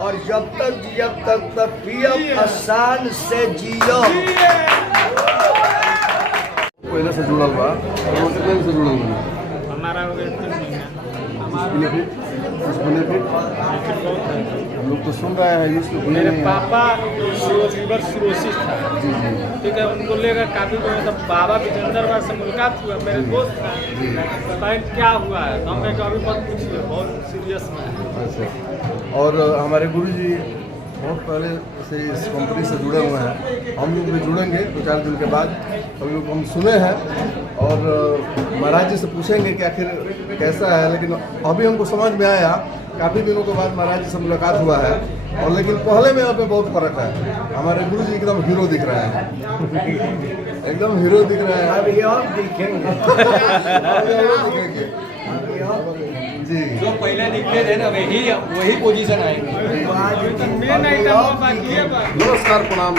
और जब तक जियो तब तक पियो, आसान से जियो। पहले से जुड़ल बा और कितने दिन से जुड़ल बा? हमारा हो गया 3 महीना। बेनिफिट हम लोग तो सुन रहे हैं इसको। मेरे पापा लीवर सिरोसिस था, ठीक है, उनको लेकर काफी समय तक बाबा विजेंद्र से मुलाकात हुआ, मेरे दोस्त था, बताए क्या हुआ है, तो हमने कहा अभी मत पूछिए, बहुत सीरियस में है। अच्छा, और हमारे गुरुजी बहुत पहले से इस कंपनी से जुड़े हुए हैं, हम लोग भी जुड़ेंगे 2-4 दिन के बाद। हम लोग हम सुने हैं और महाराज जी से पूछेंगे कि आखिर कैसा है, लेकिन अभी हमको समझ में आया काफ़ी दिनों के बाद महाराज जी से मुलाकात हुआ है, और लेकिन पहले में अब में बहुत फर्क है। हमारे गुरु जी एकदम हीरो दिख रहे हैं एकदम हीरो दिख रहे हैं। अभी आप दिखेंगे जी, जो पहले दिखते थे ना वही पोजीशन आएगी। नमस्कार, प्रणाम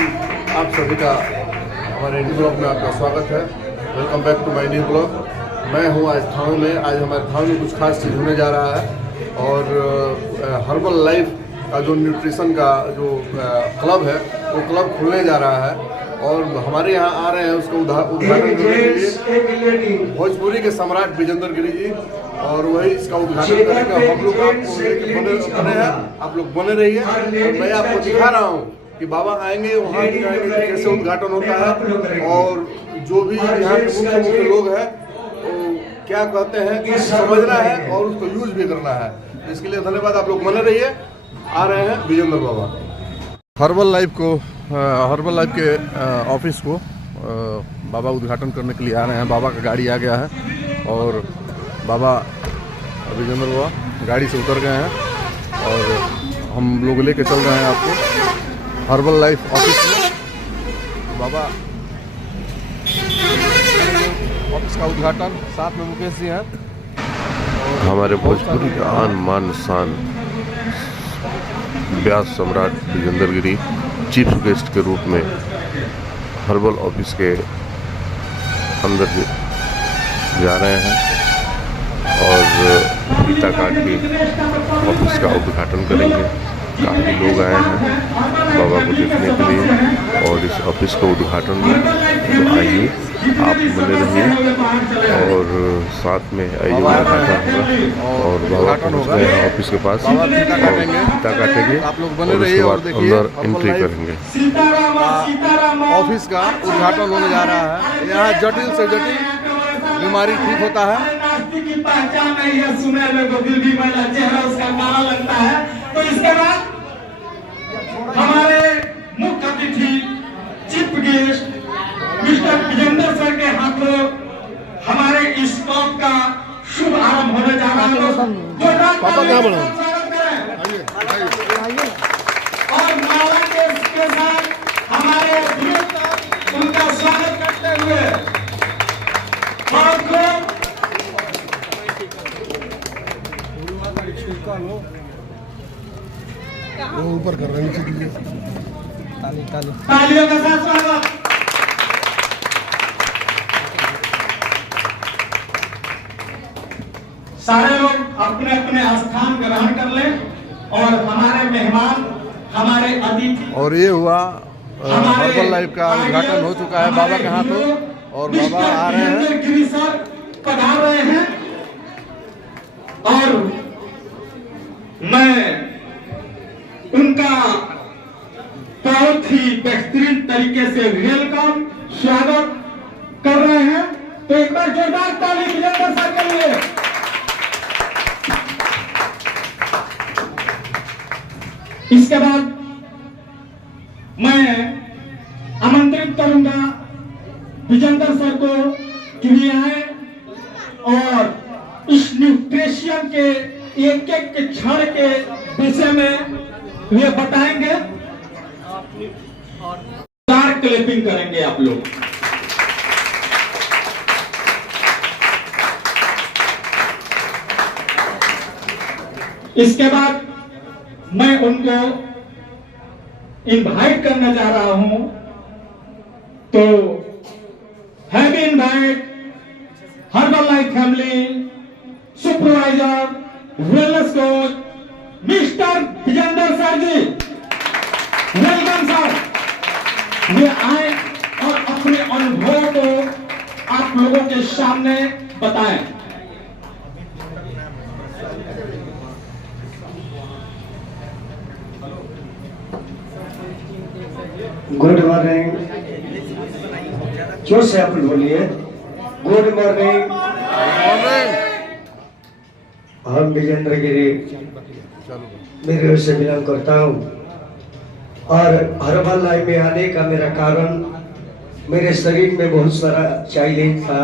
आप सभी का हमारे न्यू ब्लॉग में आपका स्वागत है। Welcome back to my new blog. मैं हूँ आज थाने में। आज हमारे थाने में कुछ खास चीज़ होने जा रहा है, और हर्बल लाइफ का जो न्यूट्रिशन का जो क्लब है वो क्लब खुलने जा रहा है, और हमारे यहाँ आ रहे हैं उसको उद्घाटन करने के लिए भोजपुरी के सम्राट विजेंद्र गिरी जी, और वही इसका उद्घाटन करेंगे। हम लोग आपको लेके बने हैं, आप लोग बने रहिए। और मैं आपको दिखा रहा हूँ कि बाबा आएंगे, वहाँ दिखाएंगे कि कैसे उद्घाटन होता है, और जो भी यहाँ के मुख्य लोग हैं वो क्या कहते हैं समझना है और उसको यूज भी करना है। इसके लिए धन्यवाद, आप लोग बने रहिए। आ रहे हैं विजेंद्र बाबा। हर्बल लाइफ के ऑफिस को बाबा उद्घाटन करने के लिए आ रहे हैं। बाबा का गाड़ी आ गया है, और बाबा विजेंद्र बाबा गाड़ी से उतर गए हैं, और हम लोग लेके चल रहे हैं आपको हर्बल लाइफ ऑफिस में। बाबा ऑफिस का उद्घाटन, साथ में मुकेश जी हैं, हमारे भोजपुरी का आन मान शान व्यास सम्राट विजेंद्र गिरी चीफ गेस्ट के रूप में हर्बल ऑफिस के अंदर जा रहे हैं, और फीता काट के ऑफिस का उद्घाटन करेंगे। काफ़ी लोग आए हैं बाबा को देखने के लिए और इस ऑफिस का उद्घाटन में, तो आइए आप बने रहिए, और साथ में आइए उद्घाटन होगा, और बाबा पहुँच गए हैं ऑफिस के पास, और फीता काटेंगे, आप लोग बने और रहिए उसके और बाद देखिए अंदर एंट्री करेंगे। ऑफिस का उद्घाटन होने जा रहा है। यहाँ जटिल से जटिल बीमारी ठीक होता है। की पहचान नहीं है, सुने में को दिल भी मैला चेहरा उसका काला लगता है। तो इसके बाद हमारे मुख्य अतिथि chief guest mister Vijendra sir के हाथों हमारे इस टॉप का शुभ आरंभ होने जा रहा है। पापा क्या बोला? और माला के साथ हमारे उनका स्वागत करते हुए वो ऊपर कर रहे हैं, नीचे तालियों के साथ स्वागत। सारे लोग अपने अपने स्थान ग्रहण कर लें, और हमारे मेहमान, हमारे अतिथि, और ये हुआ हर्बल लाइफ का उद्घाटन हो चुका है बाबा के हाथों, और बाबा आ रहे हैं। गिरी सर पधार रहे हैं, और मैं उनका बहुत ही बेहतरीन तरीके से वेलकम स्वागत कर रहे हैं। तो एक बार जोरदार ताली विजेंद्र सर के लिए। इसके बाद मैं आमंत्रित करूंगा विजेंद्र सर को कि वे आए और इस न्यूट्रिशन के एक एक क्षण के विषय में वे बताएंगे। क्लैपिंग करेंगे आप लोग। इसके बाद मैं उनको इनवाइट करने जा रहा हूं, तो have invite herbal life family supervisor wellness coach mister Vijendra sir ji. सामने बताएं। गुड मॉर्निंग, जोर से आप बोलिए। Good morning. हम विजेंद्र गिरी मेरे से बिलोंग करता हूँ और हर्बल लाइफ में आने का मेरा कारण मेरे शरीर में बहुत सारा चाइल्ड था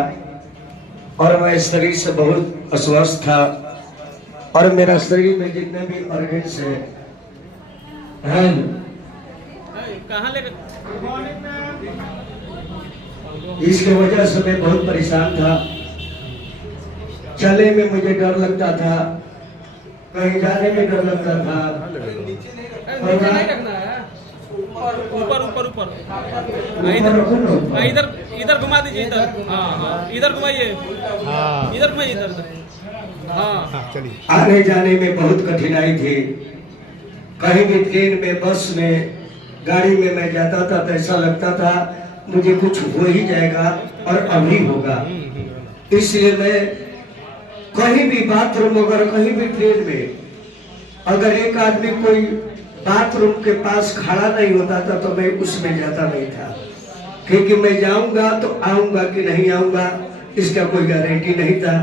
और मैं शरीर से बहुत अस्वस्थ था और मेरा शरीर में जितने भी ऑर्गन्स हैं कहाँ लेकर इसके वजह से मैं बहुत परेशान था। चलने में मुझे डर लगता था, कहीं जाने में डर लगता था। ऊपर ऊपर ऊपर इधर इधर घुमा दीजिए, इधर हाँ इधर घुमाइए, इधर घुमाइए, इधर हाँ चलिए। आने जाने में बहुत कठिनाई थी। कहीं भी ट्रेन में, बस में, गाड़ी में मैं जाता था तो ऐसा लगता था मुझे कुछ हो ही जाएगा और अभी होगा। इसलिए मैं कहीं भी बाथरूम वगैरह, कहीं भी ट्रेन में अगर एक आदमी कोई बाथरूम के पास खड़ा नहीं होता था तो मैं उसमें जाता नहीं था, क्योंकि मैं जाऊंगा तो आऊंगा कि नहीं आऊंगा इसका कोई गारंटी नहीं था।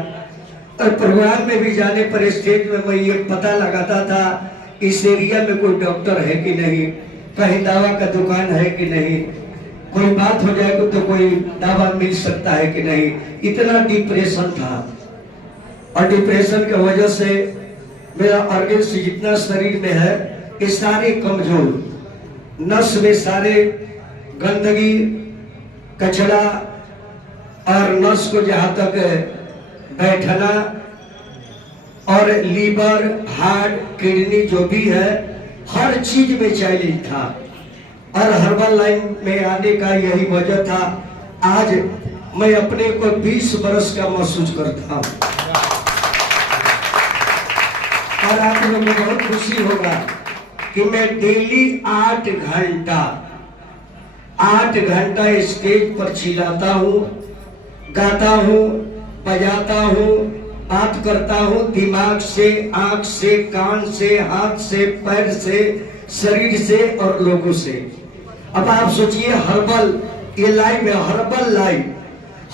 और प्रोग्राम में भी जाने पर स्टेज में मैं ये पता लगाता था इस एरिया में कोई डॉक्टर है कि नहीं, कहीं दवा का दुकान है कि नहीं, कोई बात हो जाए तो कोई दवा मिल सकता है कि नहीं। इतना डिप्रेशन था और डिप्रेशन की वजह से मेरा ऑर्गन्स जितना शरीर में है ये सारे कमजोर, नस में सारे गंदगी, कचरा और नस को जहां तक बैठना और लीवर, हार्ट, किडनी जो भी है हर चीज में चैलेंज था। और हर्बल लाइन में आने का यही वजह था। आज मैं अपने को 20 वर्ष का महसूस करता हूँ और आप लोगों को बहुत खुशी होगा कि मैं डेली 8 घंटा स्टेज पर चिल्लाता हूँ, गाता हूँ, बजाता हूँ, बात करता हूँ दिमाग से, आंख से, कान से, हाथ से, पैर से, शरीर से और लोगों से। अब आप सोचिए हर्बल ये लाइफ में, हर्बल लाइफ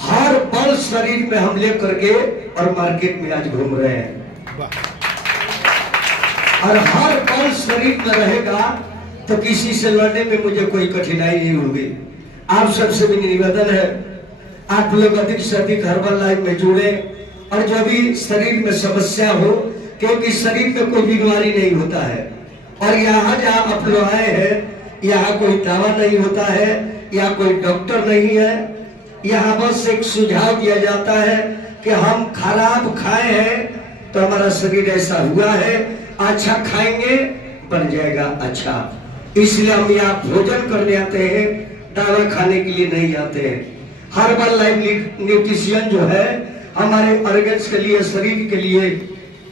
हर पल शरीर में हम लेकर के और मार्केट में आज घूम रहे हैं और हर पल शरीर में रहेगा तो किसी से लड़ने में मुझे कोई कठिनाई नहीं होगी। आप सबसे भी निवेदन है आप लोग अधिक से अधिक हर्बल लाइफ में जुड़े और जो भी शरीर में समस्या हो, क्योंकि शरीर में कोई बीमारी नहीं होता है और यहाँ जहाँ आप लोग आए हैं यहाँ कोई दवा नहीं होता है, यहाँ कोई डॉक्टर नहीं है। यहाँ बस एक सुझाव दिया जाता है कि हम खराब खाए हैं तो हमारा शरीर ऐसा हुआ है, अच्छा खाएंगे बन जाएगा अच्छा। इसलिए हम यहाँ भोजन करने आते हैं, दवा खाने के लिए नहीं आते हैं। हर्बल लाइफ न्यूट्रिशन जो है हमारे ऑर्गन्स के लिए, शरीर के लिए,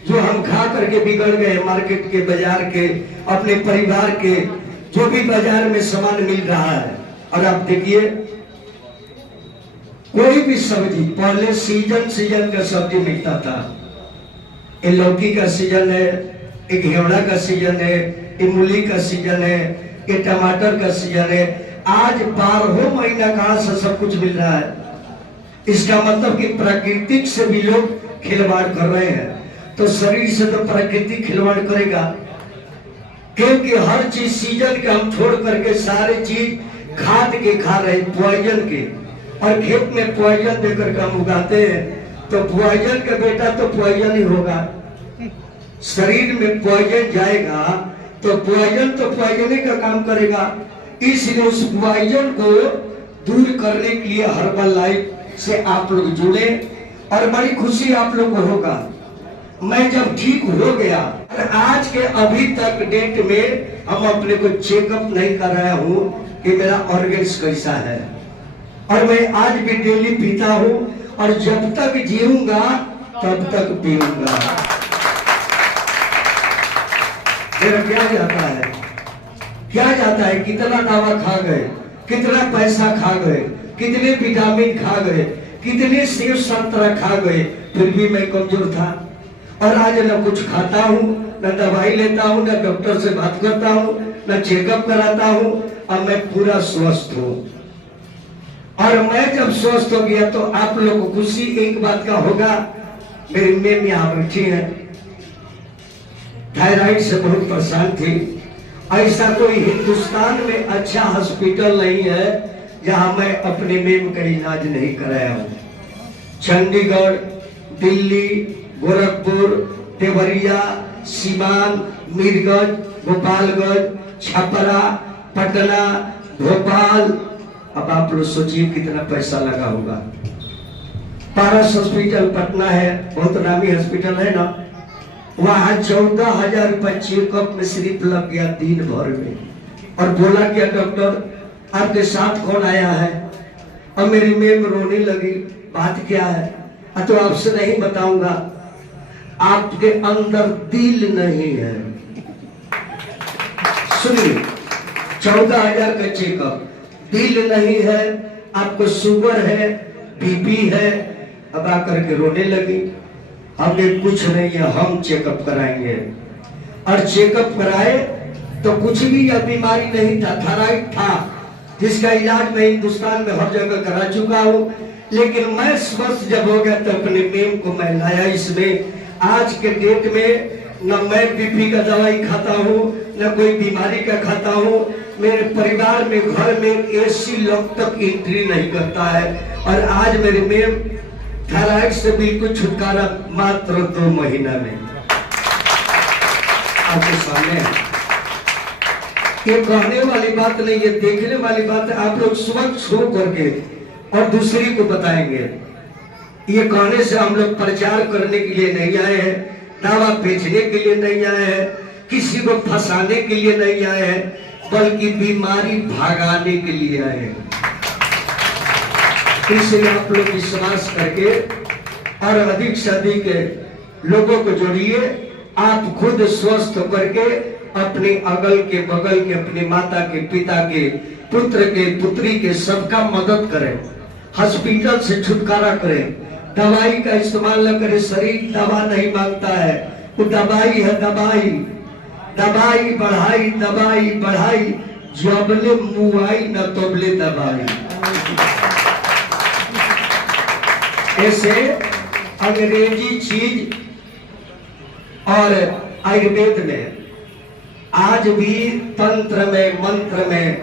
जो हम खा करके बिगड़ गए मार्केट के, बाजार के, अपने परिवार के, जो भी बाजार में सामान मिल रहा है। और आप देखिए कोई भी सब्जी पहले सीजन का सब्जी मिलता था। ये लौकी का सीजन है, ये घेवड़ा का सीजन है, ये मूली का सीजन है, ये टमाटर का सीजन है। आज 12 महीना कहां से सब कुछ मिल रहा है। इसका मतलब कि प्राकृतिक से भी लोग खिलवाड़ कर रहे हैं, तो शरीर से तो प्रकृति खिलवाड़ करेगा, क्योंकि हर चीज सीजन के हम छोड़ करके सारे चीज खाद के खा रहे, पॉइजन के, और खेत में पॉइजन देकर के हम उगाते हैं तो पॉइजन का बेटा तो पॉइजन ही होगा। शरीर में पॉइजन जाएगा तो पॉइजन का काम करेगा। इसलिए उस पॉइजन को दूर करने के लिए हर्बल लाइफ से आप लोग जुड़े और बड़ी खुशी आप लोग को होगा। मैं जब ठीक हो गया, आज के अभी तक डेट में हम अपने को चेकअप नहीं कर रहा हूँ कि मेरा ऑर्गन्स कैसा है, और मैं आज भी डेली पीता हूँ और जब तक जीऊंगा तब तक पीऊंगा। मेरा क्या जाता है कितना दवा खा गए, कितना पैसा खा गए, कितने विटामिन खा गए, कितने सेब संतरा खा गए, फिर भी मैं कमजोर था। और आज न कुछ खाता हूँ, न दवाई लेता हूँ, न डॉक्टर से बात करता हूँ, न चेकअप कराता हूँ, और मैं पूरा स्वस्थ हूँ। और मैं जब स्वस्थ हो गया तो आप लोग को खुशी एक बात का होगा, मेरी मेम यहाँ बैठी है, थायराइड से बहुत परेशान थी। ऐसा कोई हिंदुस्तान में अच्छा हॉस्पिटल नहीं है जहां मैं अपने मेम का इलाज नहीं कराया हूं। चंडीगढ़, दिल्ली, गोरखपुर, देवरिया, सीवान, मीरगंज, गोपालगंज, छपरा, पटना, भोपाल, अब आप लोग सोचिए कितना पैसा लगा होगा। पारस हॉस्पिटल पटना है, बहुत नामी हॉस्पिटल है ना, वहां 14,000 रुपये चेकअप में सिर्फ लग गया दिन भर में। और बोला क्या डॉक्टर आपके साथ कौन आया है? और मेरी मेम रोने लगी, बात क्या है? तो आपसे नहीं बताऊंगा, आपके अंदर दिल नहीं है। सुनिए, 14,000 का चेकअप, दिल नहीं है, आपको शुगर है, बीपी है। अब आकर के रोने लगी, हमने कुछ नहीं है, हम चेकअप कराएंगे। और चेकअप कराए तो कुछ भी यह बीमारी नहीं था, थायराइड था, जिसका इलाज मैं हिंदुस्तान में हर जगह करा चुका हूँ। लेकिन मैं स्वस्थ जब हो गया तो अपने मेम को मैं लाया इसमें। आज के डेट में न मैं बीपी का दवाई खाता हूँ, न कोई बीमारी का खाता हूँ। मेरे परिवार में घर में एसी लोग तक एंट्री नहीं करता है। और आज मेरे मेम थायराइड से बिल्कुल छुटकारा मात्र 2 महीना में आपके सामने है। ये कहने वाली बात नहीं, ये देखने वाली बात है। आप लोग स्वच्छ हो करके और दूसरी को बताएंगे। ये कहने से हम लोग प्रचार करने के लिए नहीं आए हैं, दावा बेचने के लिए नहीं आए हैं, किसी को फंसाने के लिए नहीं आए हैं, बल्कि बीमारी भागाने के लिए आए हैं। इसलिए आप लोग विश्वास करके और अधिक से अधिक लोगों को जोड़िए। आप खुद स्वस्थ करके अपने अगल के बगल के, अपने माता के, पिता के, पुत्र के, पुत्री के, सबका मदद करें। हॉस्पिटल से छुटकारा करें, दवाई का इस्तेमाल न करें। शरीर दवा नहीं मांगता है, वो दवाई है, दवाई दवाई बढ़ाई, दवाई बढ़ाई, जबले मुआई न तबले दवाई। ऐसे अंग्रेजी चीज और आयुर्वेद में आज भी तंत्र में, मंत्र में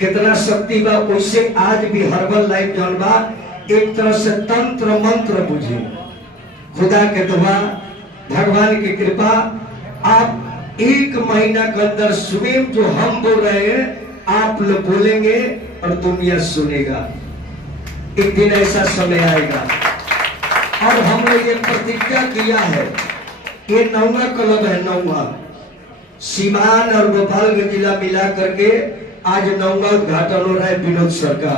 कितना शक्ति बा। उससे आज भी हर्बल लाइफ जौन बा एक तरह से तंत्र मंत्र बुझे। खुदा के दुआ, भगवान की कृपा, आप 1 महीना के अंदर स्वयं जो हम बोल रहे हैं आप लोग बोलेंगे और दुनिया सुनेगा। एक दिन ऐसा समय आएगा। और हमने ये प्रतिज्ञा किया है, ये 9वां क्लब है, 9वां सीवान और गोपालगंज जिला मिला करके आज 9वां उद्घाटन हो रहा है विनोद सर का।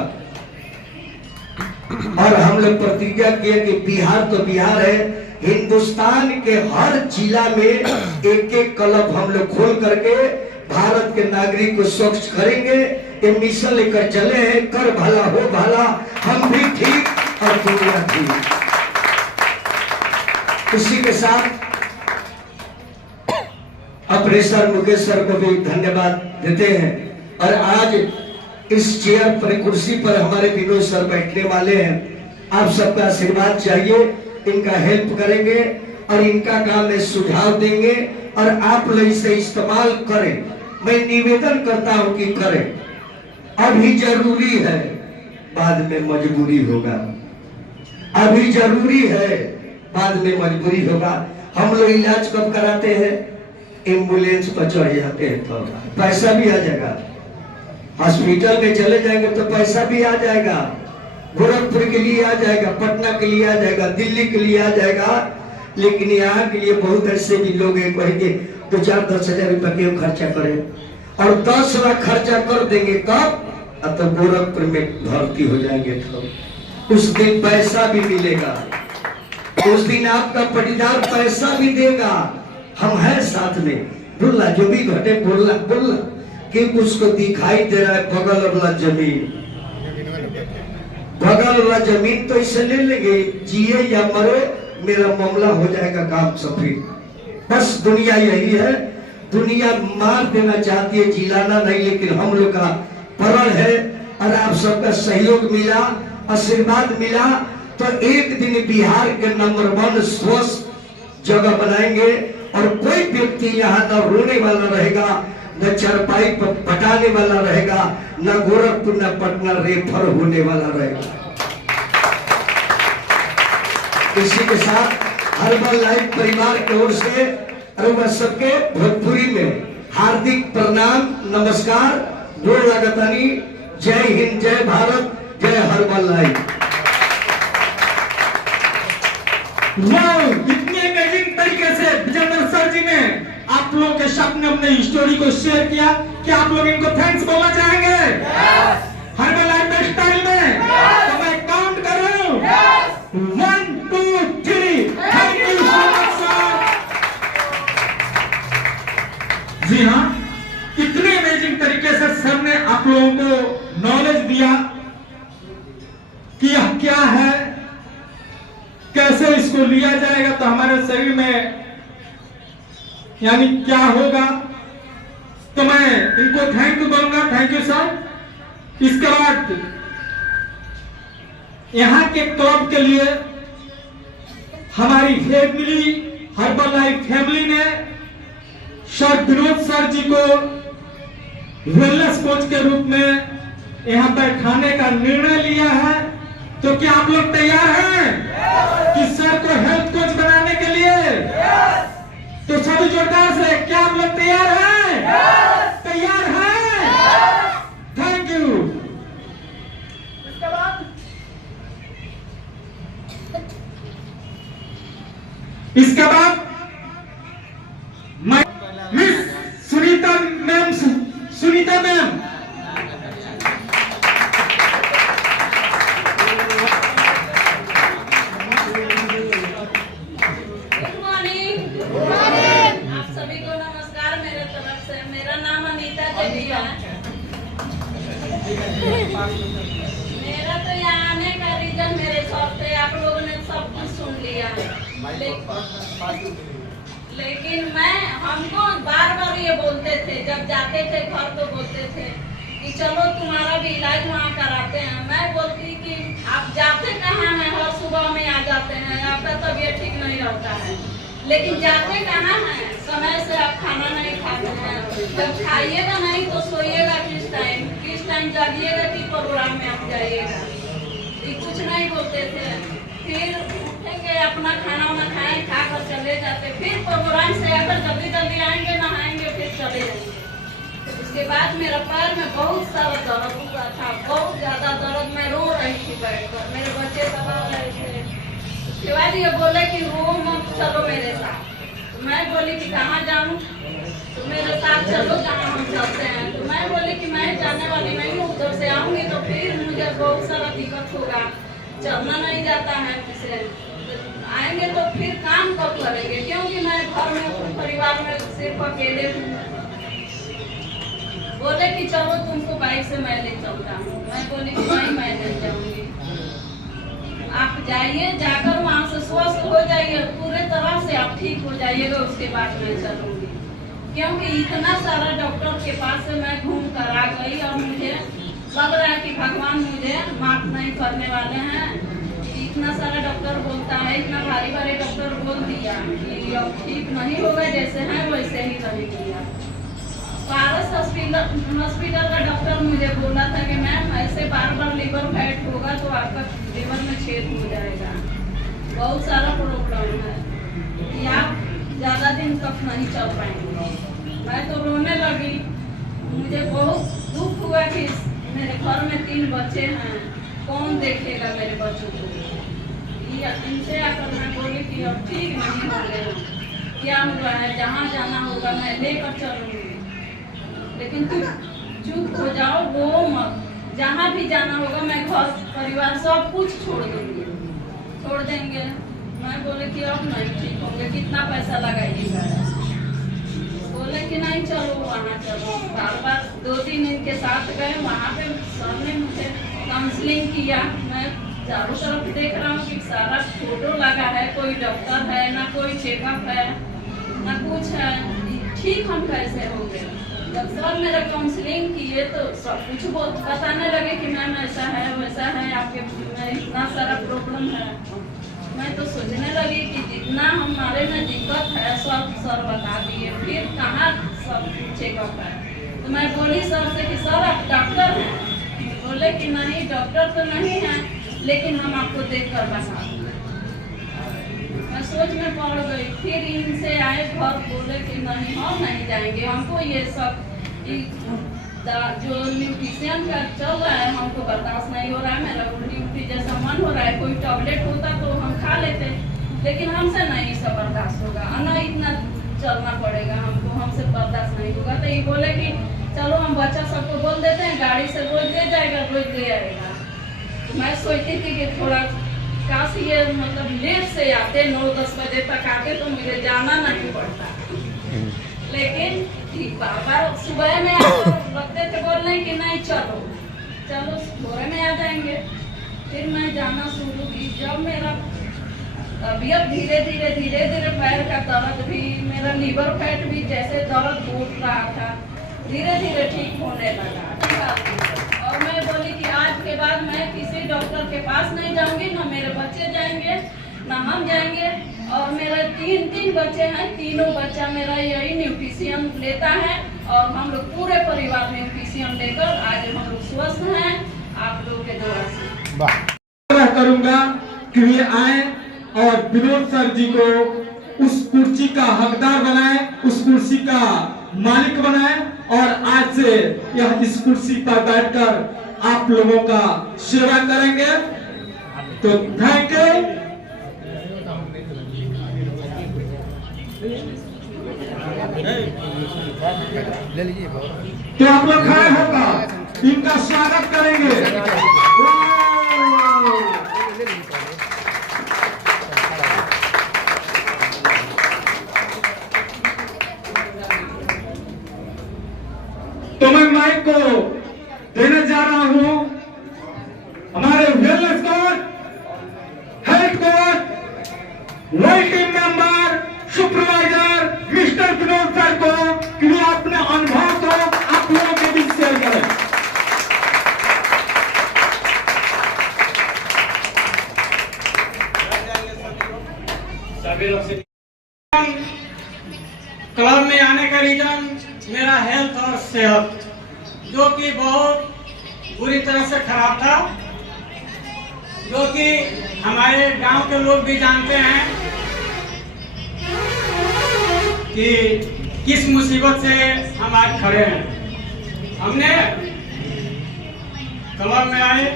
और हम लोग प्रतिज्ञा किए कि बिहार तो बिहार है, हिंदुस्तान के हर जिला में एक क्लब हम लोग खोल करके भारत के नागरिक को स्वच्छ करेंगे। ये मिशन लेकर चले हैं, कर भला हो भला, हम भी ठीक और दुनिया ठीक। इसी के साथ अपने सर मुकेश सर को भी धन्यवाद देते हैं। और आज इस चेयर पर, कुर्सी पर हमारे विनोद सर बैठने वाले हैं। आप सबका आशीर्वाद चाहिए, इनका हेल्प करेंगे और इनका काम में सुझाव देंगे और आप लोग इसे इस्तेमाल करें। मैं निवेदन करता हूं कि करें। अभी जरूरी है, बाद में मजबूरी होगा। अभी जरूरी है, बाद में मजबूरी होगा। हम लोग इलाज कब कराते हैं? एम्बुलेंस पर चढ़ जाते हैं तो पैसा भी आ जाएगा। हॉस्पिटल में चले जाएंगे तो पैसा भी आ जाएगा, गोरखपुर के लिए आ जाएगा, पटना के लिए आ जाएगा, दिल्ली के लिए आ जाएगा। लेकिन यहाँ के लिए बहुत ऐसे भी लोग हैं कहेंगे 2-4-10 हजार रुपया क्यों खर्चा करें और 10 लाख खर्चा कर देंगे। कब? तो गोरखपुर में भर्ती हो जाएंगे तो उस दिन पैसा भी मिलेगा, उस दिन आपका पटीदार पैसा भी देगा। हम हैं साथ में। बोलना जो भी घटे बोलना कि उसको दिखाई दे रहा है बगल वाला जमीन। बगल वाला जमीन तो इससे ले लेंगे, जिए या मरे मेरा मामला हो जाएगा काम सफेद। बस दुनिया यही है, दुनिया मार देना चाहती है, जिलाना नहीं, लेकिन हम लोग का प्रण है और आप सबका सहयोग मिला, आशीर्वाद मिला तो एक दिन बिहार के नंबर 1 स्वस्थ जगह बनाएंगे और कोई व्यक्ति यहाँ न रोने वाला रहेगा, न चरपाई पर पटाने वाला रहेगा, न गोरखपुर न पटना रेफर होने वाला रहेगा। इसी के साथ हर्बल लाइफ परिवार की ओर से और सबके भोजपुरी में हार्दिक प्रणाम, नमस्कार, गोड़ लगतानी। जय हिंद, जय भारत, जय हर्बल लाइफ। वाह, इतने अमेजिंग तरीके से विजेंद्र सर जी ने आप लोगों के साथ में अपने स्टोरी को शेयर किया। क्या आप लोग इनको थैंक्स बोलना चाहेंगे? हर्बल लाइफ स्टाइल में तो मैं काउंट कर रहा हूँ 1 2 3। Thank you so much sir. जी हाँ, इतने अमेजिंग तरीके से सर ने आप लोगों को नॉलेज दिया कि यह क्या है, कैसे इसको लिया जाएगा तो हमारे शरीर में यानी क्या होगा। तो मैं इनको थैंक यू बोलूंगा, थैंक यू सर। इसके बाद यहाँ के क्लब के लिए हमारी फैमिली हर्बल लाइफ फैमिली ने सर विनोद सर जी को वेलनेस कोच के रूप में यहाँ बैठाने का निर्णय लिया है। तो क्या आप लोग तैयार हैं कि सर को हेल्थ कोच बनाने के लिए? तो सभी जोरदार से क्या आप लोग तैयार हैं? तैयार हैं? Thank you. इसके बाद मैं miss Sunita ma'am, Sunita ma'am मेरा तो यहाँ आने का रीजन मेरे शौक थे, आप लोगों ने सब कुछ सुन लिया है। लेकिन हमको बार बार ये बोलते थे, जब जाते थे घर तो बोलते थे कि चलो तुम्हारा भी इलाज वहाँ कराते हैं। मैं बोलती कि आप जाते कहाँ हैं? हर सुबह में आ जाते हैं, आपका तबीयत ठीक नहीं रहता है, लेकिन जाते कहाँ हैं? समय से आप खाना नहीं खाते हैं, जब खाइएगा नहीं तो सोइएगा किस टाइम जागिएगा कि प्रोग्राम में आप जाइएगा। ये कुछ नहीं बोलते थे। फिर उठेंगे, अपना खाना वाना खाएं, खाकर चले जाते, फिर प्रोग्राम से आकर जल्दी जल्दी आएंगे, नहाएंगे, फिर चले जाएंगे। उसके बाद मेरा पैर में बहुत सारा दर्द हुआ था, बहुत ज्यादा दर्द। मैं रो रही थी बैठकर, मेरे बच्चे सब आ रहे थे। उसके बाद ये बोले कि रो मत, चलो मेरे साथ। तो मैं बोली कि कहाँ जाऊँ? तो मेरे साथ चलो जहाँ हम चलते हैं। तो मैं बोली कि मैं जाने वाली नहीं हूँ, उधर से आऊंगी तो फिर मुझे बहुत सारा दिक्कत होगा, चलना नहीं जाता है किसे। आएंगे तो फिर काम कब करेंगे, क्योंकि मैं घर में परिवार में सिर्फ अकेले हूँ। बोले कि चलो तुमको बाइक से मैं ले चलता हूँ। मैं बोली कि नहीं, मैं नहीं जाऊंगी, आप जाइए, जाकर वहाँ से स्वस्थ हो जाइए, पूरे तरह से आप ठीक हो जाइएगा, उसके बाद मैं चलूंगी। क्योंकि इतना सारा डॉक्टर के पास से मैं घूम कर आ गई और मुझे लग रहा है कि भगवान मुझे माफ नहीं करने वाले हैं। इतना सारा डॉक्टर बोलता है, इतना भारी भारी डॉक्टर बोल दिया कि अब ठीक नहीं होगा, जैसे हैं वैसे ही रहेगी। पारस हॉस्पिटल का डॉक्टर मुझे बोला था कि मैम ऐसे बार बार लीवर फैट होगा तो आपका लीवर में छेद हो जाएगा, बहुत सारा प्रॉब्लम है, कि आप ज़्यादा दिन तक नहीं चल पाएंगे। मैं तो रोने लगी, मुझे बहुत दुख हुआ कि मेरे घर में 3 बच्चे हैं, कौन देखेगा मेरे बच्चों को। इनसे आकर मैं बोली कि अब ठीक नहीं हो गया, क्या हुआ है, जहाँ जाना होगा मैं लेकर चलूँगी, लेकिन तुम चुप हो जाओ, वो मत, जहाँ भी जाना होगा मैं घर परिवार सब कुछ छोड़ देंगे। मैं बोले कि अब नहीं ठीक होंगे, कितना पैसा लगाइएगा? बोले कि नहीं चलो वहाँ चलो। बार बार 2-3 दिन के साथ गए, वहाँ पे सर ने मुझे काउंसलिंग किया। मैं चारों तरफ देख रहा हूँ कि सारा फोटो लगा है, कोई डॉक्टर है ना, कोई चेकअप है ना कुछ है। ठीक हम कैसे होंगे? जब सर मेरा काउंसलिंग किए तो सब कुछ बताने लगे कि मैम ऐसा है वैसा है, आपके में इतना सारा प्रॉब्लम है। मैं तो सोचने लगी कि जितना हमारे में दिक्कत है सब सर बता दिए, फिर कहाँ सब चेकअप है। तो मैं बोली सर से कि सर आप डॉक्टर हैं? बोले कि नहीं डॉक्टर तो नहीं है, लेकिन हम आपको देख कर बता। मैं सोच में पड़ गई। फिर इनसे आए घर, बोले कि नहीं हम नहीं जाएंगे, हमको ये सब जो न्यूट्रिशन का चल रहा है हमको बर्दाश्त नहीं हो रहा है। मेरा उल्टी जैसा मन हो रहा है, कोई टैबलेट होता तो हम खा लेते, लेकिन हमसे नहीं सब बर्दाश्त होगा, ना इतना चलना पड़ेगा हमको, हमसे बर्दाश्त नहीं होगा। तो ये बोले कि चलो हम बच्चा सबको बोल देते हैं, गाड़ी से रोज ले जाएगा रोज ले आएगा। मैं सोचती थी कि थोड़ा काश ये मतलब लेट से आते, 9-10 बजे तक आते तो मुझे जाना नहीं पड़ता। लेकिन बार सुबह में लगते थे बोलने कि नहीं चलो चलो सुबह में आ जाएंगे। फिर मैं जाना शुरू की। जब मेरा तबीयत धीरे धीरे पैर का दर्द भी, मेरा लीवर फैट भी जैसे दर्द उठ रहा था, धीरे धीरे ठीक होने लगा। और मैं बोली कि आज के बाद मैं किसी डॉक्टर के पास नहीं जाऊंगी, ना मेरे बच्चे जाएंगे ना हम जाएंगे। और मेरा 3 बच्चे हैं, तीनों बच्चा मेरा यही न्यूट्रिशन लेता है और हम लोग पूरे परिवार न्यूट्रिशन लेकर आज हम लोग स्वस्थ हैं आप लोगों के द्वारा से। मैं करूंगा कि वे आए और विनोद सर जी को उस कुर्सी का हकदार बनाए, उस कुर्सी का मालिक बनाए और आज से यह इस कुर्सी पर बैठकर आप लोगों का सेवा करेंगे। तो थैंक यू। तो आप लोग खड़े होकर इनका स्वागत करेंगे। तो मैं माइक को देने जा रहा हूं हमारे wellness coach, health coach, world team member, supervisor mister Vinod sir को कि वे अपने अनुभव को आप लोगों के बीच शेयर करें। क्लब में आने का रीजन मेरा हेल्थ और सेहत, जो कि बहुत बुरी तरह से खराब था, जो कि हमारे गांव के लोग भी जानते हैं कि किस मुसीबत से हम आज खड़े हैं। हमने क्लब में आए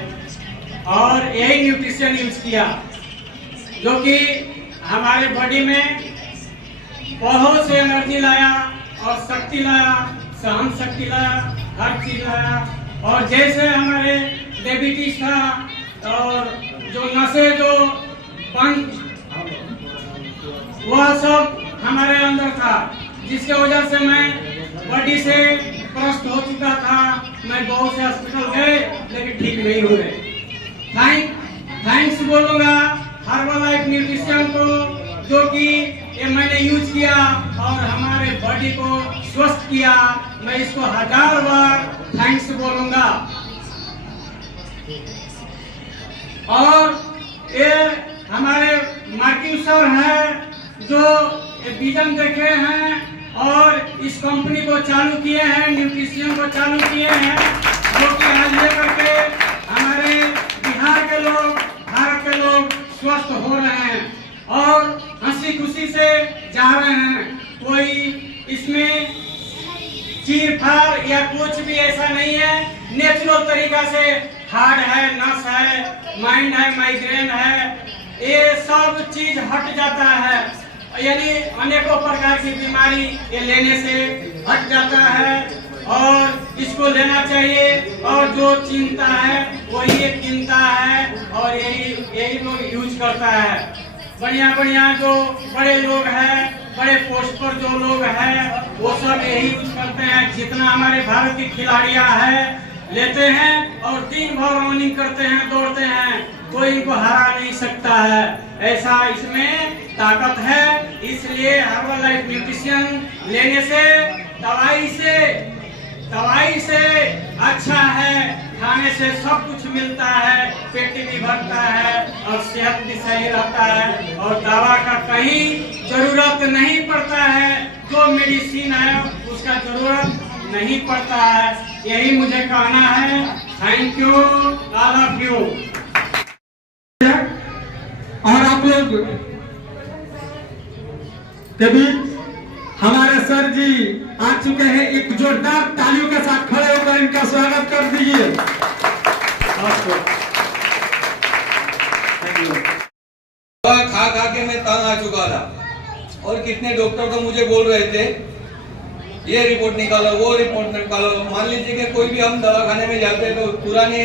और यही न्यूट्रिशन यूज किया, जो कि हमारे बॉडी में बहुत से एनर्जी लाया और शक्ति लाया, सहन शक्ति लाया, हर चीज लाया। और जैसे हमारे डायबिटीज था और जो नशे जो पंच वह सब हमारे अंदर था, जिसके वजह से मैं बॉडी से त्रस्त हो चुका था। मैं बहुत से हॉस्पिटल गए लेकिन ठीक नहीं हुए। थैंक्स बोलूँगा हर्बलाइफ न्यूट्रिशन को, जो कि ये मैंने यूज किया और हमारे बॉडी को स्वस्थ किया। मैं इसको 1000 बार थैंक्स बोलूँगा। और ये हमारे मार्किंग सर है जो विजन देखे हैं और इस कंपनी को चालू किए हैं, न्यूट्रिशन को चालू किए हैं, जो कि आज लेकर के हमारे बिहार के लोग, भारत के लोग स्वस्थ हो रहे हैं और हंसी खुशी से जा रहे हैं। कोई इसमें चीर फाड़ या कुछ भी ऐसा नहीं है। नेचुरल तरीका से हार्ट है, नस है, माइंड है, माइग्रेन है, ये सब चीज हट जाता है। यानी अनेकों प्रकार की बीमारी ये लेने से हट जाता है और इसको लेना चाहिए। और जो चिंता है वही एक चिंता है और यही लोग यूज करता है। बढ़िया जो बड़े लोग हैं, बड़े पोस्ट पर जो लोग हैं, वो सब यही यूज करते हैं। जितना हमारे भारत की खिलाड़ियां हैं लेते हैं और दिन भर रनिंग करते हैं, दौड़ते हैं, कोई इनको हरा नहीं सकता है। ऐसा इसमें ताकत है। इसलिए हर्बल लाइफ न्यूट्रिशन लेने से दवाई से अच्छा है। खाने से सब कुछ मिलता है, पेट भी भरता है और सेहत भी सही रहता है और दवा का कहीं जरूरत नहीं पड़ता है। जो मेडिसिन है उसका जरूरत नहीं पड़ता है। यही मुझे कहना है। Thank you, all of you. और आप लोग के बीच हमारे सर जी आ चुके हैं। एक जोरदार तालियों के साथ खड़े होकर इनका स्वागत कर दीजिए। दवा खा खा के मैं तंग आ चुका था और कितने डॉक्टर तो मुझे बोल रहे थे ये रिपोर्ट निकालो, वो रिपोर्ट निकालो। मान लीजिए कि कोई भी हम दवाखाने में जाते हैं तो पुरानी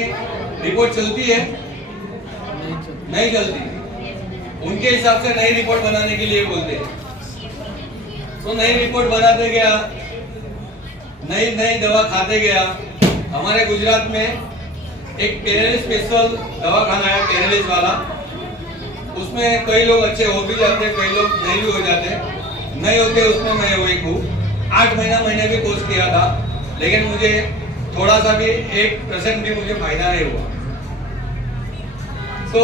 रिपोर्ट चलती है, नहीं चलती। उनके हिसाब से नई रिपोर्ट बनाने के लिए बोलते हैं, तो नई रिपोर्ट बनाते गया, नई दवा खाते गया। हमारे गुजरात में एक पैरालिसिस स्पेशल दवाखाना है, पैरालिसिस वाला। उसमें कई लोग अच्छे हो भी जाते, कई लोग नहीं भी हो जाते। नहीं होते उसमें मैं वही हूँ। 8 महीने भी कोर्स किया था, लेकिन मुझे थोड़ा सा भी 1% भी मुझे फायदा नहीं हुआ। तो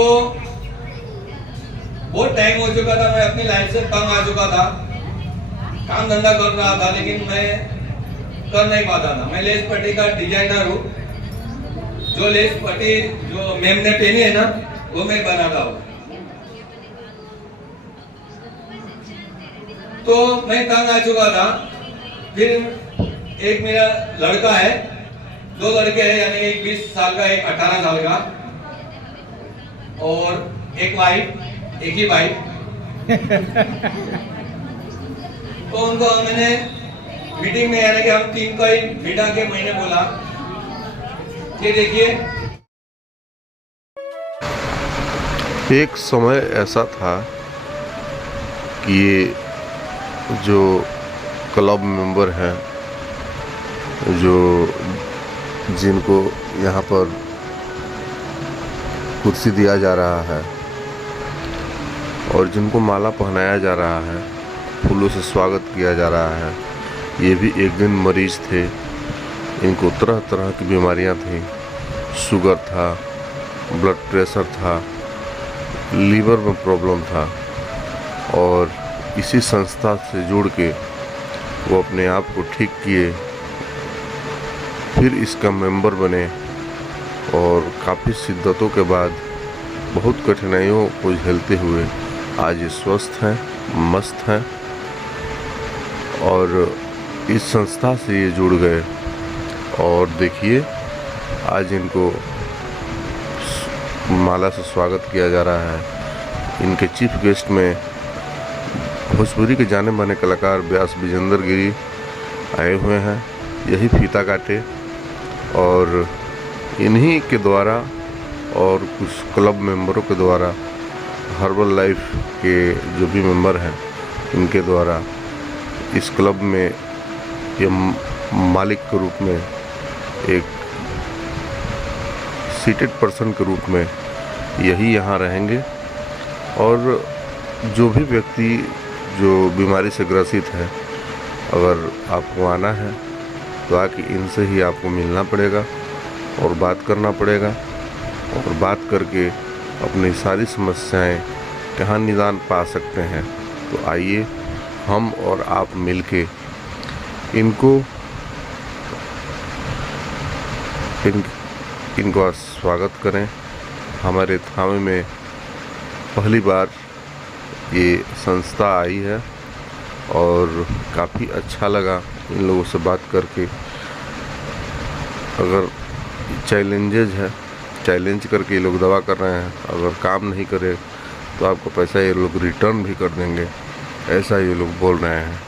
बहुत टाइम हो चुका था, मैं अपनी लाइफ से तंग आ चुका था। काम धंधा कर रहा था लेकिन मैं कर नहीं पाता था। मैं लेस पट्टी का डिजाइनर हूँ। जो लेस पट्टी जो मैम ने पहनी है ना, वो मैं बनाता हूँ। तो मैं तंग आ चुका था। फिर एक मेरा लड़का है, 2 लड़के हैं, यानी एक 20 साल का, एक 18 साल का, और एक वाइफ, एक ही वाइफ। तो उनको मैंने मीटिंग में, यानी कि हम 3 का ही बिठा के मैंने बोला कि देखिए, एक समय ऐसा था कि ये जो क्लब मेंबर हैं, जो जिनको यहाँ पर कुर्सी दिया जा रहा है और जिनको माला पहनाया जा रहा है, फूलों से स्वागत किया जा रहा है, ये भी एक दिन मरीज थे। इनको तरह तरह की बीमारियां थी। शुगर था, ब्लड प्रेशर था, लीवर में प्रॉब्लम था, और इसी संस्था से जुड़ के वो अपने आप को ठीक किए, फिर इसका मेंबर बने और काफ़ी शिद्दतों के बाद बहुत कठिनाइयों को झेलते हुए आज ये स्वस्थ हैं, मस्त हैं। और इस संस्था से ये जुड़ गए और देखिए आज इनको माला से स्वागत किया जा रहा है। इनके चीफ गेस्ट में भोजपुरी के जाने माने कलाकार व्यास विजेंद्र गिरी आए हुए हैं। यही फीता काटे और इन्हीं के द्वारा और कुछ क्लब मेंबरों के द्वारा, हर्बल लाइफ के जो भी मेंबर हैं इनके द्वारा इस क्लब में ये मालिक के रूप में, एक सीटेड पर्सन के रूप में यही यहाँ रहेंगे। और जो भी व्यक्ति जो बीमारी से ग्रसित है, अगर आपको आना है तो आके इनसे ही आपको मिलना पड़ेगा और बात करना पड़ेगा, और बात करके अपनी सारी समस्याएं कहाँ निदान पा सकते हैं। तो आइए हम और आप मिलके इनका स्वागत करें। हमारे थावे में पहली बार ये संस्था आई है और काफ़ी अच्छा लगा इन लोगों से बात करके। अगर चैलेंज करके ये लोग दवा कर रहे हैं, अगर काम नहीं करे तो आपको पैसा ये लोग रिटर्न भी कर देंगे, ऐसा ये लोग बोल रहे हैं।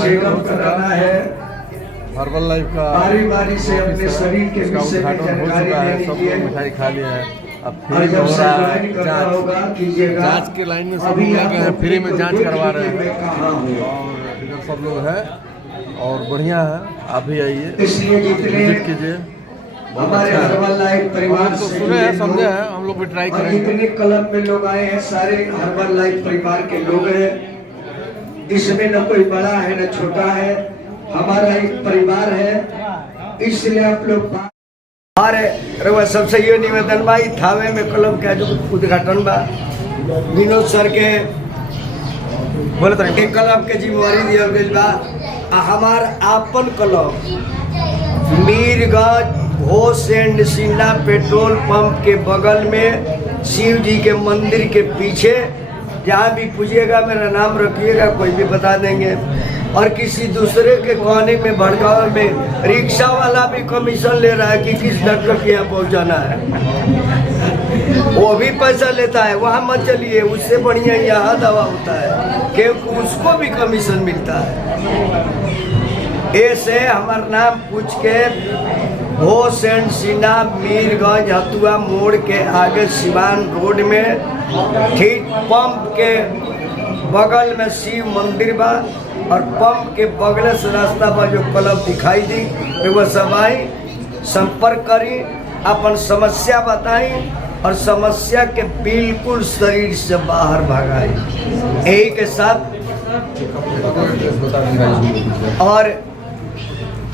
चेकअप कराना है, हर्बल लाइफ का बारी से अपने शरीर के विषय में जानकारी लेनी सब है। लोग मिठाई खा लिए हैं। अब और फ्री जब हो से रहा ज्वाइन है करना होगा कीजिएगा। जांच के लाइन में सब अभी लोग लगे हैं, आपको फ्री में जांच करवा रहे मैं हैं। कहाँ हूँ। और इधर सब लोग हैं और बढ़िया है, आप भी आइए, इसलिए जितने विजिट कीजिए। हमारे हर्बल लाइफ परिवार तो से सुने हैं, समझे हैं, हम लोग भी ट्राई और करेंगे। जितने क्लब में लोग आए हैं सारे हर्बल लाइफ परिवार के लोग हैं। इसमें न कोई बड़ा है न छोटा है, हमारा एक परिवार है। इसलिए आप लोग हमारे सबसे ये निवेदन बा, थावे में क्लब का जो उद्घाटन बा विनोद सर के बोले तो के क्लब के जिम्मेवारी दिया गई बा। हमार आपन club Mirganj Ghosh and Sinha petrol pump के बगल में शिव जी के मंदिर के पीछे, जहाँ भी पूछिएगा मेरा नाम रखिएगा, कोई भी बता देंगे। और किसी दूसरे के कहने में भड़काव में रिक्शा वाला भी कमीशन ले रहा है कि किस डॉक्टर के यहाँ पहुँचाना है, वो भी पैसा लेता है। वहाँ मत चलिए, उससे बढ़िया यहाँ दवा होता है क्योंकि उसको भी कमीशन मिलता है। ऐसे हमारा नाम पूछ के घोष एंड सिन्हा मीरगंज हथुआ मोड़ के आगे सिवान रोड में ठीक पंप के बगल में शिव मंदिर बा और पंप के बगल से रास्ता पर जो क्लब दिखाई दी वो सब आई, संपर्क करी, अपन समस्या बताई और समस्या के बिल्कुल शरीर से बाहर भगाई। यही के साथ और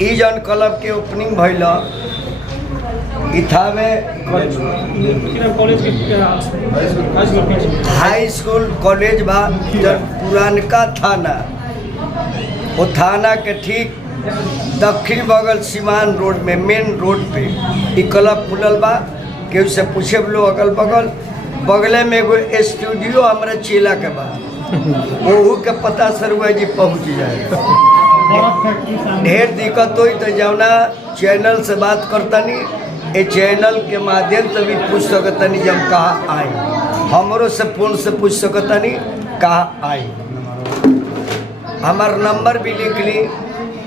ई जन क्लब के ओपनिंग भइल इथावे हाई स्कूल कॉलेज बा, जन पुरानका थाना, वो थाना के ठीक दक्षिण बगल सिवान रोड में मेन रोड पे ई क्लब खुलल बा। केहू से पूछे लो अगल बगल बगले में एगो स्टूडियो हमारा चेला के बा, वहू के पता सरुआ जी पहुँच जाए। ढेर दिक्कत हुई तो जौना चैनल से बात करतनी, ये चैनल के माध्यम से भी पूछ सकतनी जब कहाँ आई, हमरो से फोन से पूछ सकतनी कहाँ आई। हमार नंबर भी लिख ली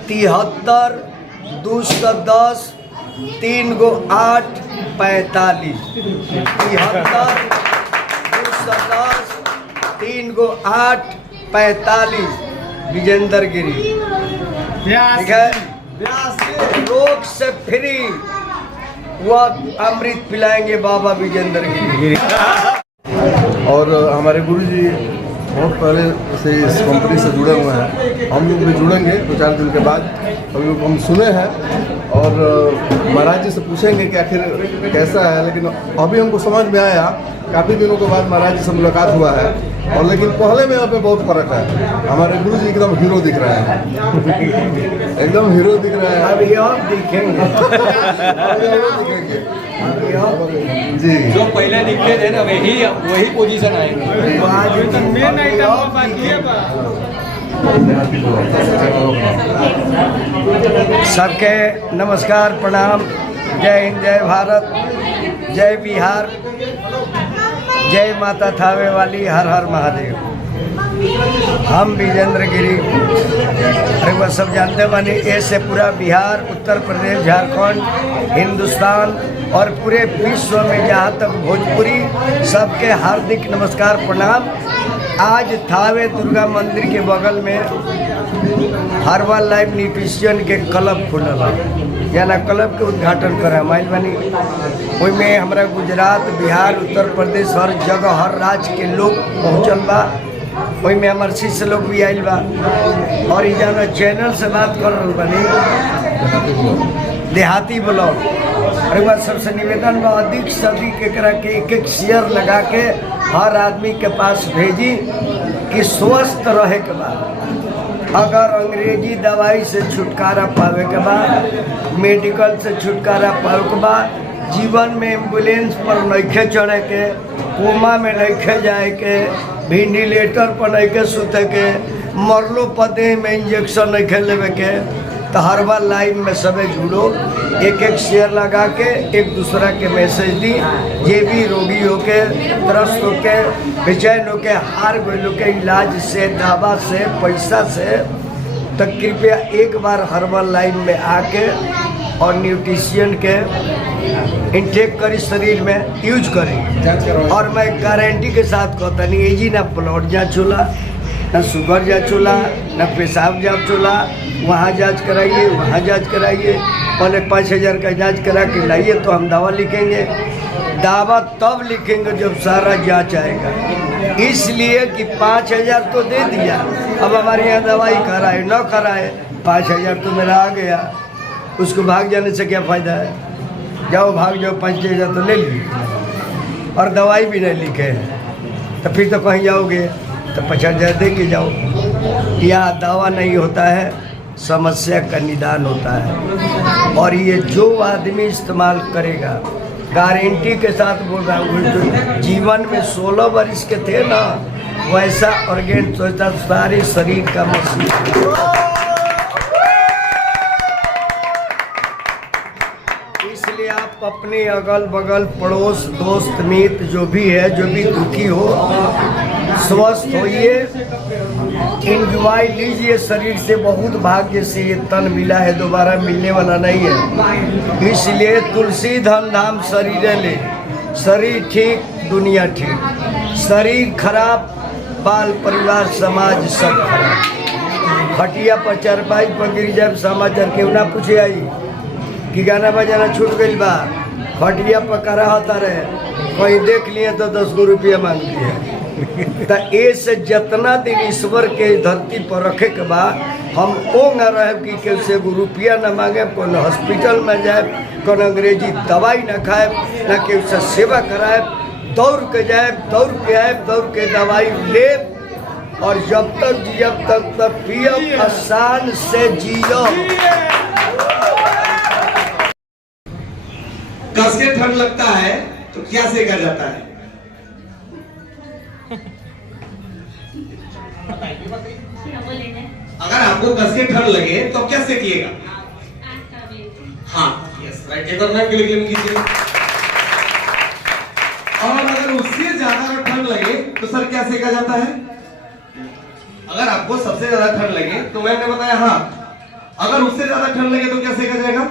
73 210 3 गो 8 45 73 210 3 गो 8 45 विजेंद्र गिरी, ठीक है। रोग से फ्री वह अमृत पिलाएंगे बाबा विजेंद्र गिरी। और हमारे गुरुजी बहुत पहले से इस कंपनी से जुड़े हुए हैं, हम लोग भी जुड़ेंगे 2-4 दिन के बाद। हम लोग हम सुने हैं और महाराज जी से पूछेंगे कि आखिर कैसा है, लेकिन अभी हमको समझ में आया, काफ़ी दिनों के बाद महाराज जी से मुलाकात हुआ है और लेकिन पहले में यहाँ पे बहुत फर्क है। हमारे गुरु जी एकदम हीरो दिख रहे हैं, एकदम हीरो दिख रहे हैं। अभी आप दिखेंगे जी, जो पहले दिखते थे ना वही पोजीशन आएगी। मेन आइटम बाकी है बा। सबके नमस्कार प्रणाम, जय हिंद, जय भारत, जय बिहार, जय माता थावे वाली, हर हर महादेव। हम विजेंद्र गिरी, अरे वह सब जानते बने, ऐसे पूरा बिहार, उत्तर प्रदेश, झारखंड, हिंदुस्तान और पूरे विश्व में जहाँ तक भोजपुरी, सबके हार्दिक नमस्कार प्रणाम। आज थावे दुर्गा मंदिर के बगल में हर्बल लाइफ न्यूट्रिशन के क्लब खुलल है, याना क्लब के उद्घाटन करे माइल बनी। में हमारा गुजरात, बिहार, उत्तर प्रदेश, हर जगह, हर राज्य के लोग पहुँचल बा। वही में हमारे शिष्य लोग भी आयल बा और ये जाना चैनल से बात कर रहा बनी देहाती ब्लॉग। अरे बात सबसे निवेदन बा, अधिक से अधिक एकरा के एक शेयर लगा के हर आदमी के पास भेजी कि स्वस्थ रहे के बाद, अगर अंग्रेजी दवाई से छुटकारा पावे के बाद, मेडिकल से छुटकारा पावे के बाद, जीवन में एम्बुलेंस पर नइखे चढ़े के, कोमा में नइखे जाए के, वेंटिलेटर पर नइखे सुते के, मरलो पदे में इंजेक्शन नइखे लेवे के, तो हर्बल लाइफ में सबे जुड़ो, एक एक शेयर लगा के एक दूसरा के मैसेज दी। ये भी रोगी होके, त्रस्त होके, बेचैन होके, हार गए होके, इलाज से, दवा से, पैसा से, तो कृपया एक बार हर्बल लाइफ में आके और न्यूट्रिशन के इंटेक करी, शरीर में यूज करी। और मैं गारंटी के साथ कहता नहीं, एजी ना प्लॉट जहाँ चूल्हा न शुगर जाँच होला, न पेशाब जाँच होला। वहाँ जांच कराइए, वहाँ जांच कराइए। पहले 5,000 का जांच करा के लाइए तो हम दवा लिखेंगे। दवा तब लिखेंगे जब सारा जांच आएगा। इसलिए कि 5,000 तो दे दिया, अब हमारे यहाँ दवाई कराए न कराए 5,000 तो मेरा आ गया, उसको भाग जाने से क्या फ़ायदा है। जाओ भाग जाओ, 5,000 तो ले लिए और दवाई भी नहीं लिखे तो फिर तो कहीं जाओगे तो 50,000 दे के जाओ। यह दवा नहीं होता है, समस्या का निदान होता है। और ये जो आदमी इस्तेमाल करेगा, गारंटी के साथ बोल रहा हूँ, जो जीवन में 16 वर्ष के थे ना, वैसा ऑर्गेन सोचता सारे शरीर का मशीन। इसलिए आप अपने अगल बगल पड़ोस दोस्त मित्र जो भी है, जो भी दुखी हो, स्वस्थ होइए, एंजॉय लीजिए। शरीर से बहुत भाग्य से ये तन मिला है, दोबारा मिलने वाला नहीं है। इसलिए तुलसी धन धाम शरीर ले, शरीर ठीक दुनिया ठीक। शरीर खराब, बाल परिवार समाज सब खराब। खटिया पर चारपाई पर गिर जाए, समाचार केहू ना पूछे आई कि गाना बजाना छूट गई बा। खटिया पर करा होता रहे, कहीं देख लिए तो 10 गो रुपया मांग लिए। तो ऐसे जितना दिन ईश्वर के धरती पर रखे के बाद हम ओ न रहे कि कैसे रुपया न मांगे, कौन हॉस्पिटल में जाए, कौन अंग्रेजी दवाई न खाए, न कि उससे सेवा कराए। दौड़ के जाए, दौड़ के आए, दौड़ के दवाई ले, और जब तक जियब तक पियब, आसान से जियो। कस के ठंड लगता है तो क्या सेका जाता है? अगर आपको कस के ठंड लगे तो क्या सेकिएगा? हाँ, यस राइट। एक और नाम के लिए कीजिए। और अगर उससे ज्यादा ठंड लगे तो सर क्या सेका जाता है? अगर आपको सबसे ज्यादा ठंड लगे तो मैंने बताया हाँ, अगर उससे ज्यादा ठंड लगे तो क्या सेका जाएगा?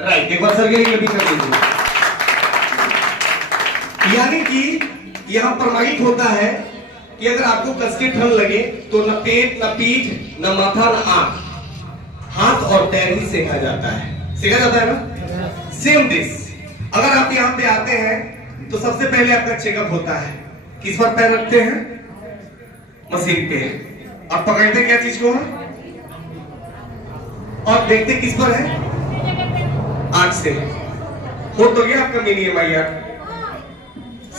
राइट, एक बार सर के लिए कर दीजिए। यानी कि यहां प्रमाणित होता है कि अगर आपको कस के ठंड लगे तो न पेट, न पीठ, न माथा, न आंख, हाथ और पैर ही सेका जाता है। सेका जाता है ना? Same this. अगर आप यहाँ पे आते हैं तो सबसे पहले आपका चेकअप होता है। किस पर पैर रखते हैं? मशीन पे। और पकड़ते क्या चीज को है? और देखते किस पर है? आंख से। हो तो गया आपका मिनी MRI।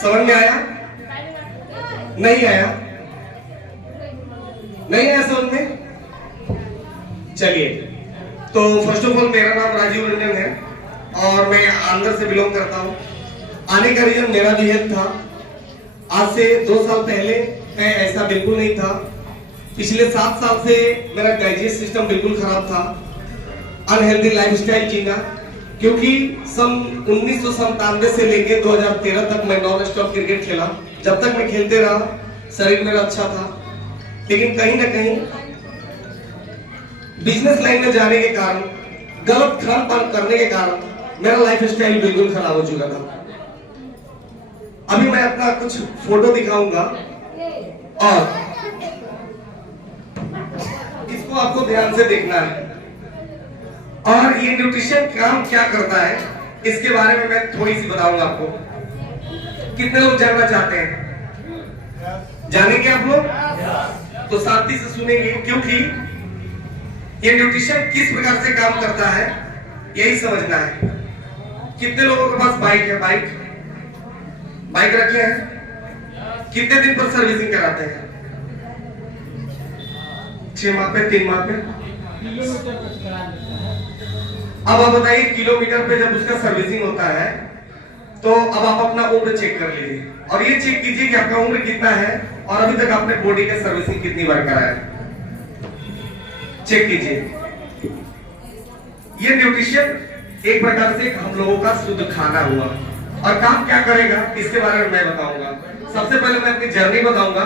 समझ में आया? नहीं आया? नहीं आया समझ में? चलिए, तो फर्स्ट ऑफ ऑल मेरा नाम राजीव रंजन है और मैं आंध्र से बिलोंग करता हूँ। आने का रीजन मेरा भी हेल्थ था। आज से 2 साल पहले मैं ऐसा बिल्कुल नहीं था। पिछले 7 साल से मेरा डाइजेस्ट सिस्टम बिल्कुल खराब था। अनहेल्दी लाइफस्टाइल जीना, क्योंकि सन 1997 से लेके 2013 तक मैं नॉन स्टॉप क्रिकेट खेला। जब तक मैं खेलते रहा शरीर मेरा अच्छा था, लेकिन कहीं ना कहीं बिजनेस लाइन में जाने के कारण, गलत खान पान करने के कारण मेरा लाइफ स्टाइल बिल्कुल खराब हो चुका था। अभी मैं अपना कुछ फोटो दिखाऊंगा और इसको आपको ध्यान से देखना है। और ये न्यूट्रिशन काम क्या करता है इसके बारे में मैं थोड़ी सी बताऊंगा आपको। कितने लोग जानना चाहते हैं? जानेंगे आप लोग? तो शांति से सुनेंगे, क्योंकि ये न्यूट्रिशन किस प्रकार से काम करता है यही समझना है। कितने लोगों के पास बाइक है? बाइक रखे हैं? कितने दिन पर सर्विसिंग कराते हैं? 6 माह पे, 3 माह पे? अब आप बताइए, किलोमीटर पे जब उसका सर्विसिंग होता है तो अब आप अपना उम्र चेक कर लीजिए और ये चेक कीजिए कि आपका उम्र कितना है और अभी तक आपने बॉडी का सर्विसिंग कितनी बार कराया। चेक कीजिए। ये न्यूट्रिशन एक प्रकार से हम लोगों का शुद्ध खाना हुआ और काम क्या करेगा इसके बारे में मैं बताऊंगा। सबसे पहले मैं अपनी जर्नी बताऊंगा,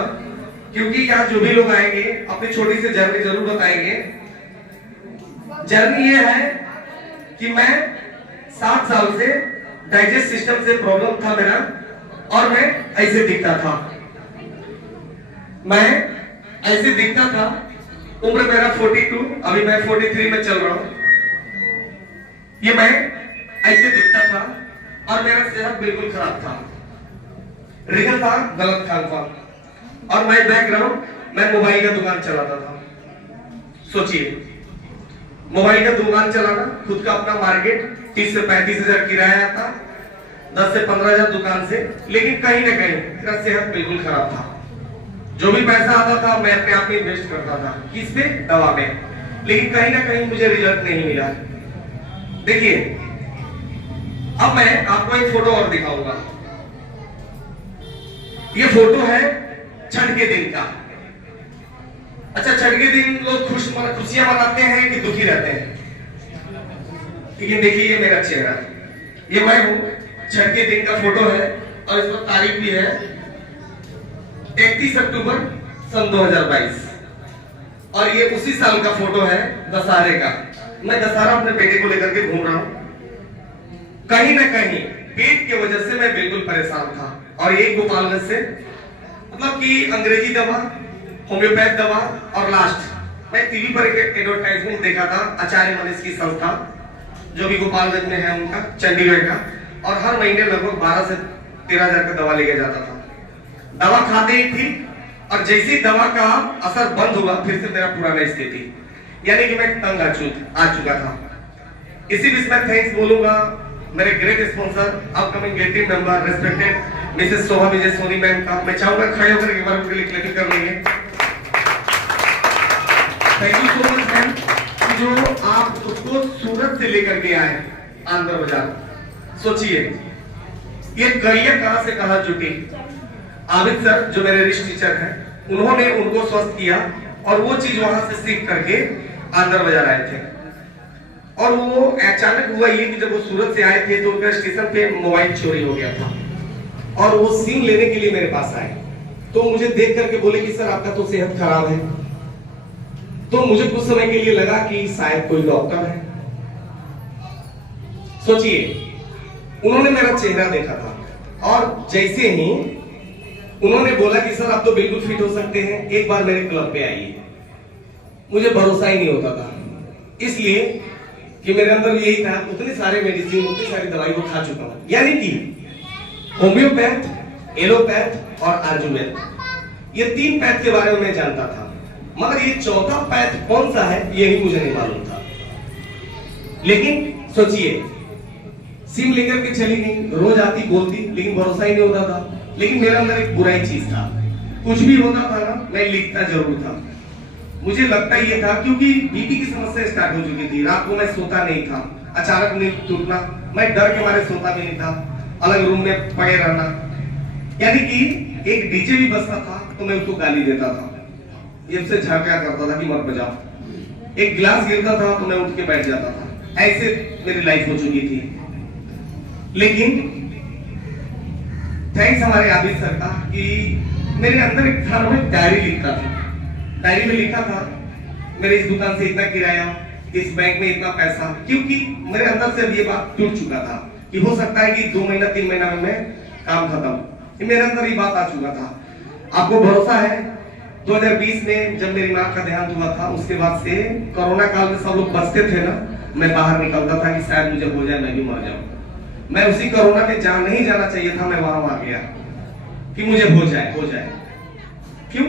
क्योंकि यहाँ जो भी लोग आएंगे अपनी छोटी सी जर्नी जरूर बताएंगे। जर्नी ये है कि मैं 7 साल से डाइजेस्ट सिस्टम से प्रॉब्लम था मेरा और मैं ऐसे दिखता था। मैं ऐसे दिखता था, उम्र मेरा 42, अभी मैं 43 में चल रहा हूं। ये मैं ऐसे दिखता था और मेरा सेहत बिल्कुल खराब था, रिगल था, गलत खान पान, और मैं बैकग्राउंड, मैं मोबाइल का दुकान चलाता था। सोचिए, मोबाइल का दुकान चलाना, खुद का अपना मार्केट, 30 से 35 हजार किराया था, 10 से 15 हजार दुकान से, लेकिन कहीं ना कहीं मेरा सेहत बिल्कुल खराब था। जो भी पैसा आता था मैं अपने आप में इन्वेस्ट करता था, किस पे? दवा में, लेकिन कहीं ना कहीं मुझे रिजल्ट नहीं मिला। देखिए, अब मैं आपको एक फोटो और दिखाऊंगा। ये फोटो है छठ के दिन का। अच्छा, छठ के दिन लोग खुशियां मनाते हैं कि दुखी रहते हैं? लेकिन देखिए, ये मेरा चेहरा, ये मैं हूं, छठ के दिन का फोटो है और इस पर तारीख भी है 31 अक्टूबर सन 2022, और ये उसी साल का फोटो है दशहरे का। मैं दशहरा अपने बेटे को लेकर के घूम रहा हूं। कहीं ना कहीं पेट की वजह से मैं बिल्कुल परेशान था, और ये गोपालगंज से, मतलब कि अंग्रेजी दवा, होम्योपैथ दवा, और लास्ट मैं टीवी पर एक एडवर्टाइजमेंट देखा था आचार्य मनीष की संस्था, जो भी गोपालगंज में है उनका, चंडीगढ़ का, और हर महीने लगभग 12 से 13 हजार का दवा लेके जाता था। दवा खाते ही थी, और जैसे ही दवा का असर बंद हुआ, फिर से मेरा पुराना स्थिति, यानी कि मैं तंग आ चुका था। इसी बीच में थैंक्स बोलूंगा मेरे great sponsor, upcoming gate team member, respected Mrs Shobha Vijay Soni ma'am का। मैं चाहूंगा खड़े होकर एक बार उनके लिए क्लैपिंग कर लेंगे। Thank you so much ma'am, जो आप उसको सूरत से लेकर के आए आंध्र बाजार। सोचिए, ये करियर कहां से कहां जुटी। आबिद सर, जो मेरे रिश्ते टीचर हैं, उन्होंने उनको स्वस्थ किया, और वो चीज वहां से सीख करके आंध्र बाजार आए थे। और वो अचानक हुआ ये कि जब वो सूरत से आए थे तो उनका स्टेशन पे मोबाइल चोरी हो गया था, और वो सिम लेने के लिए मेरे पास आए। तो मुझे देख करके बोले कि सर आपका तो सेहत खराब है। तो मुझे कुछ समय के लिए लगा कि शायद कोई डॉक्टर है। सोचिए, उन्होंने मेरा चेहरा देखा था, और जैसे ही उन्होंने बोला कि सर आप तो बिल्कुल फिट हो सकते हैं, एक बार मेरे क्लब पे आइए। मुझे भरोसा ही नहीं होता था, इसलिए कि मेरे अंदर यही था, उतने सारे मेडिसिन, उतनी सारी दवाई को खा चुका हूं, यानी कि होम्योपैथ, एलोपैथ और आयुर्वेद, ये 3 पैथ के बारे में मैं जानता था, मगर ये चौथा पैथ कौन सा है यही मुझे नहीं मालूम था। लेकिन सोचिए, सिम लेकर के चली गई, रोज आती बोलती, लेकिन भरोसा ही नहीं होता था। लेकिन मेरे अंदर एक बुराई चीज था, कुछ भी होता था ना, मैं लिखता जरूर था। मुझे लगता ये था, क्योंकि बीपी की समस्या स्टार्ट हो चुकी थी, रात को मैं सोता नहीं था, अचानक नींद टूटना, मैं डर के मारे सोता भी नहीं था, अलग रूम में पड़े रहना, यानी कि एक डीजे भी बजता था तो मैं उसको गाली देता था, ये उससे झांका करता था कि मत बजाओ, एक गिलास गिरता था तो मैं उठ के बैठ जाता था। ऐसे मेरी लाइफ हो चुकी थी। लेकिन थैंक्स हमारे आबिद सर का कि मेरे अंदर एक था, मैं डायरी लिखता था। डायरी में लिखा था मेरे इस दुकान से इतना किराया, इस बैंक में इतना पैसा, क्योंकि मेरे अंदर से ये बात टूट चुका था कि हो सकता है कि 2 महीना 3 महीना में काम खत्म। मेरे अंदर ये बात आ चुका था। आपको भरोसा है 2020 में जब मेरी माँ का देहांत हुआ था, उसके बाद से कोरोना काल में सब लोग बचते थे ना, मैं बाहर निकलता था कि शायद मुझे हो जाए, मैं भी मर जाऊं। मैं उसी कोरोना में जहां नहीं जाना चाहिए था, मैं वहां आ गया कि मुझे हो जाए। क्यों?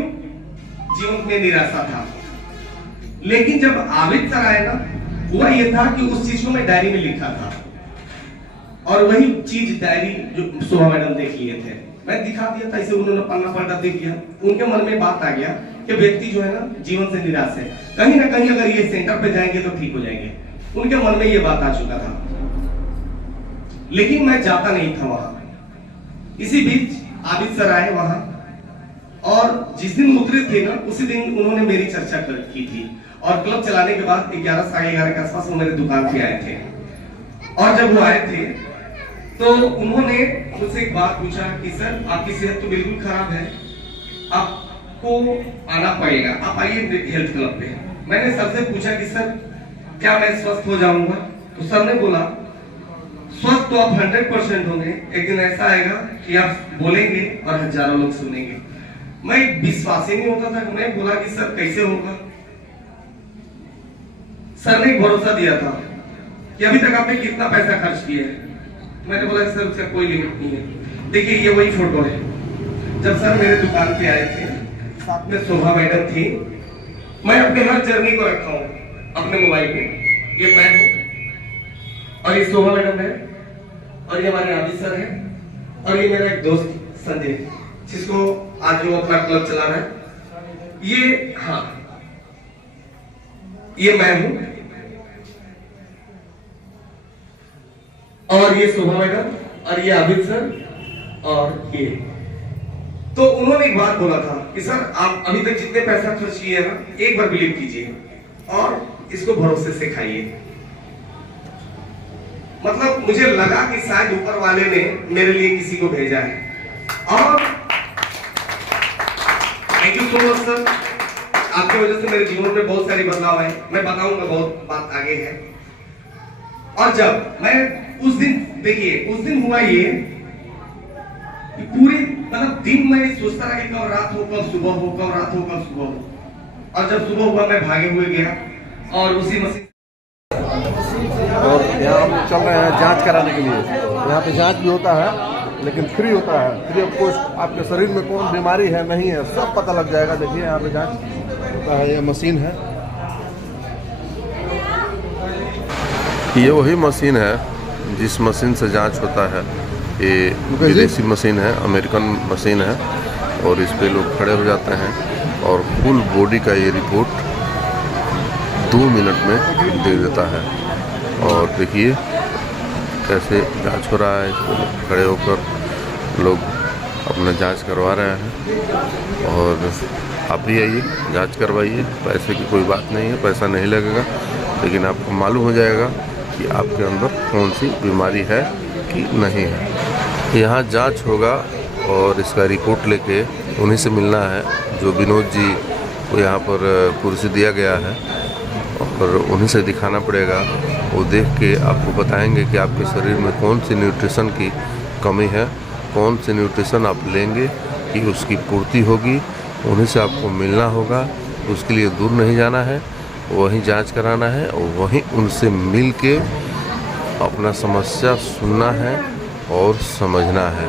जीवन में निराशा था। लेकिन जब आबिद सर आए ना, हुआ ये था कि उस चीज को मैं डायरी में लिखा था, और वही चीज डायरी जो शोभा मैडम देख लिए थे, मैं दिखा दिया था, इसे उन्होंने पन्ना पलटा देख लिया, उनके मन में बात आ गया कि व्यक्ति जो है ना जीवन से निराश है, कहीं ना कहीं अगर ये सेंटर पे जाएंगे तो ठीक हो जाएंगे। उनके मन में ये बात आ चुका था, लेकिन मैं जाता नहीं था वहां। इसी बीच आबिद सर आए वहां, और जिस दिन उतरे थे ना, उसी दिन उन्होंने मेरी चर्चा की थी, और क्लब चलाने के बाद 11 साढ़े 11 के आसपास वो मेरे दुकान पे आए थे। और जब वो आए थे तो उन्होंने मुझसे एक बात पूछा कि सर आपकी सेहत तो बिल्कुल खराब है, आपको आना पड़ेगा, आप आइए हेल्थ क्लब पे। मैंने सर से पूछा कि सर क्या मैं स्वस्थ हो जाऊंगा? तो सर ने बोला स्वस्थ तो आप 100% होंगे, एक दिन ऐसा आएगा कि आप बोलेंगे और हजारों लोग सुनेंगे। मैं विश्वास ही नहीं होता था। मैं बोला कि सर कैसे होगा। सर ने भरोसा दिया था कि अभी तक आपने कितना पैसा खर्च किया है। मैंने बोला सर उसका कोई लिमिट नहीं है। देखिए ये वही फोटो है जब सर मेरे दुकान पे आए थे, साथ में शोभा मैडम थी। मैं अपने हर जर्नी को रखा हूँ अपने मोबाइल पे। ये मैं हूँ और ये शोभा मैडम है और ये हमारे आदि सर है और ये मेरा एक दोस्त संजय जिसको आज वो अपना क्लब चला रहा है। ये हाँ ये मैं हूं और ये शोभा मैडम और ये आबिद सर और ये। तो उन्होंने एक बात बोला था कि सर आप अभी तक जितने पैसा खर्च किए हैं ना एक बार बिलीव कीजिए और इसको भरोसे से खाइए। मतलब मुझे लगा कि शायद ऊपर वाले ने मेरे लिए किसी को भेजा है। और thank you so much sir, आपकी वजह से मेरे जीवन में बहुत सारी बदलाव है। मैं बताऊंगा, बहुत बात आगे है। और जब मैं उस दिन, देखिए उस दिन हुआ ये कि पूरे मतलब दिन मैं सोचता रहा कि कब रात हो कब सुबह हो, कब रात हो कब सुबह हो। और जब सुबह हुआ मैं भागे हुए गया और उसी मशीन और यहाँ हम चल रहे हैं जांच कराने के लिए। यहाँ पे जांच भी होता है लेकिन फ्री होता है। फ्री ऑफ कॉस्ट आपके शरीर में कौन बीमारी है नहीं है सब पता लग जाएगा। देखिए यहाँ पे जांच होता है। ये मशीन है, ये वही मशीन है जिस मशीन से जांच होता है। ये विदेशी मशीन है, अमेरिकन मशीन है और इस पे लोग खड़े हो जाते हैं और फुल बॉडी का ये रिपोर्ट 2 मिनट में दे देता है। और देखिए कैसे जांच हो रहा है। इस पे खड़े होकर लोग अपना जांच करवा रहे हैं और आप भी आइए जांच करवाइए। पैसे की कोई बात नहीं है, पैसा नहीं लगेगा, लेकिन आपको मालूम हो जाएगा कि आपके अंदर कौन सी बीमारी है कि नहीं है। यहाँ जांच होगा और इसका रिपोर्ट लेके उन्हीं से मिलना है जो विनोद जी को यहाँ पर कुर्सी दिया गया है और उन्हीं से दिखाना पड़ेगा। वो देख के आपको बताएंगे कि आपके शरीर में कौन सी न्यूट्रिशन की कमी है, कौन सी न्यूट्रिशन आप लेंगे कि उसकी पूर्ति होगी। उन्हीं से आपको मिलना होगा। उसके लिए दूर नहीं जाना है, वहीं जांच कराना है और वहीं उनसे मिल के अपना समस्या सुनना है और समझना है।